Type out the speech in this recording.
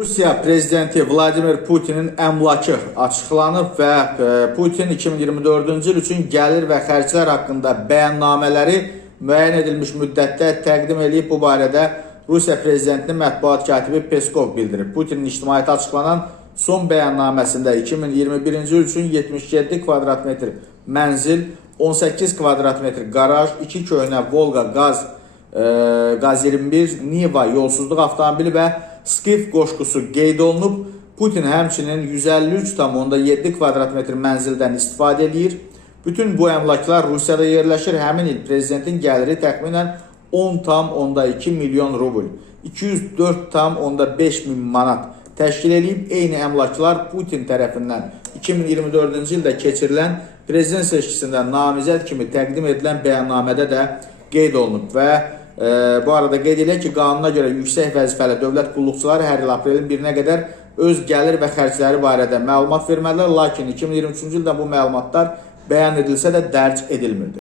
Rusiya prezidenti Vladimir Putinin əmlakı açıqlanıb və Putin 2024-cü il üçün gəlir və xərclər haqqında bəyannamələri müəyyən edilmiş müddətdə təqdim edib. Bu barədə Rusiya prezidentinin mətbuat katibi Peskov bildirib. Putinin ictimaiyyətə açıqlanan son bəyannaməsində 2021-ci il üçün 77 kvadrat metr mənzil, 18 kvadrat metr qaraj, 2 köhnə Volga Qaz 21 Niva yolsuzluq avtomobili və Skif qoşqusu qeyd olunub. Putin həmçinin 153,7 kvadrat metr mənzildən istifadə edir. Bütün bu əmlaklar Rusiyada yerləşir. Həmin il prezidentin gəliri təxminən 10,2 milyon rubl, 204,5 min manat təşkil edib. Eyni əmlaklar Putin tərəfindən 2024-cü ildə keçirilən prezident seçkisində namizəd kimi təqdim edilən bəyannamədə də qeyd olunub və bu arada qeyd edək ki, qanuna görə yüksək vəzifəli dövlət qulluqçuları hər il aprelin 1-nə qədər öz gəlir və xərcləri barədə məlumat verməlidirlər, lakin 2023-cü ildə bu məlumatlar bəyan edilsə də dərc edilmirdi.